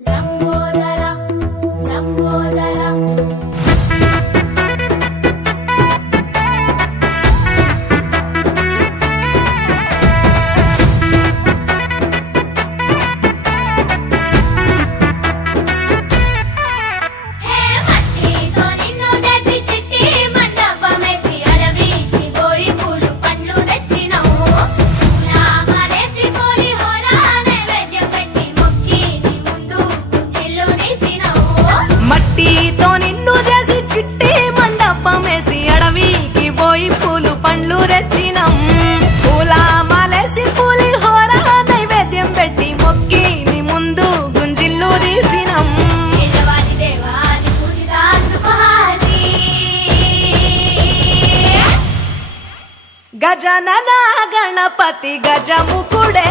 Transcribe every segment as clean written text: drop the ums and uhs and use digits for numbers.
లంబోదర లంబోదర మట్టితో నిన్ను చేసి చిట్టి మండపమేసి అడవికి పోయి పూలు పండ్లు తెచ్చినం పూల మాలేసి పులిహోర నైవేద్యం పెట్టి మొక్కి నీ ముందు గుంజిల్లు తీసినం గజనన గణపతి గజముకుడే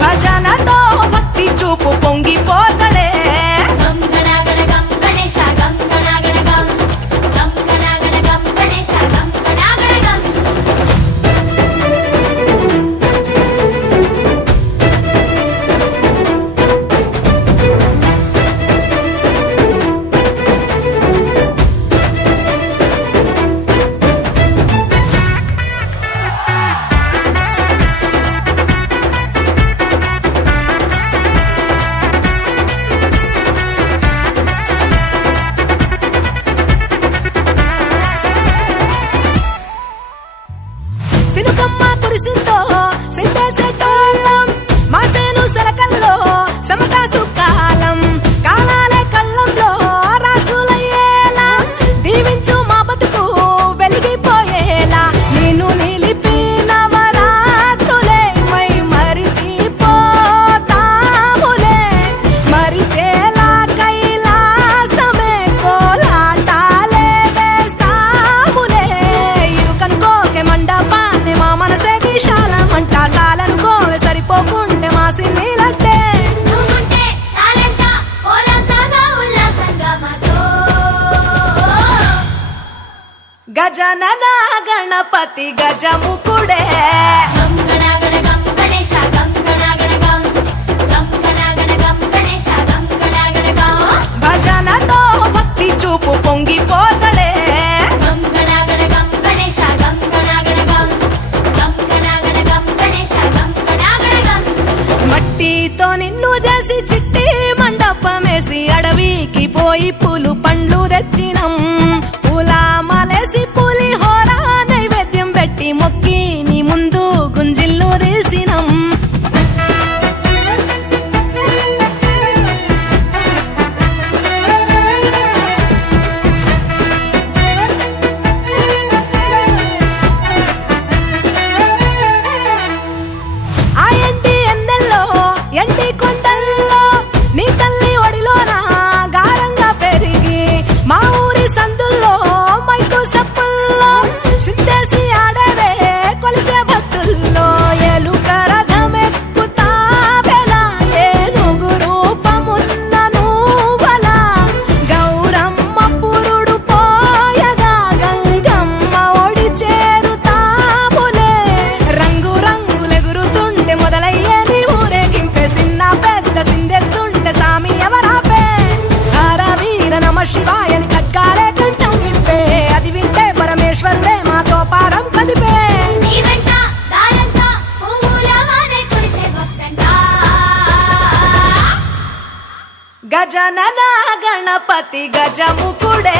భజనతో భక్తి చూపు పొంగిపోతలే సినుకమ్మ కురిసిందో సిందేసేటోళ్ళం మాసేను సలకల్లో సమటాసు కాలం కాలాలే కళ్ళంలో రాసులయ్యేలా దీవించు మా బతుకు వెలిగిపోయేలా నేను నిలిపిన వరాత్రులే మై మరిచిపోతాములే మరిచేలా కైలాసమే కోలాటాలే వేస్తాములే ఇరుకనుకోకే మండపా మా మనసే విశాలమంట సాలనుకోవే సరిపోకుంటే మా సిన్నీలట్టే గజనన గణపతి గజముకుడే భజనతో భక్తి చూపు పొంగిపోతలే మట్టితో నిన్ను చేసి చిట్టి మండపమేసి అడవికి పోయి పూలు పండ్లు తెచ్చినం పూల మాలేసి పులిహోర నైవేద్యం పెట్టి మొక్కి నీ ముందు గుంజిల్లు తీసినం ఆ ఎండి ఎన్నెల్లో ఎండి కొండల్లో నీ తల్లి ఒడిలోన గారంగా పెరిగి మా ఊరి సందుల్లో మైకు సప్పుల్లో సిందేసి ఆడవే కొలిచే భక్తుల్లో ఎలుక రథమెక్కుతావెలా ఏనుగు రూపమున్న నువ్వలా గౌరమ్మ పురుడు పోయగా గంగమ్మ ఒడి చేరుతాములే రంగు రంగులెగురుతుంటే మొదలయ్యే నీ ఊరేగింపే చిన్న పెద్ద సిందేస్తుంటే సామి ఎవరాపే హర వీర నమ శివాయని ఖడ్గాలే కంఠం విప్పే అది వింటే పరమేశ్వరుడే మాతో పారం కదిపే గజనన గణపతి గజముకుడే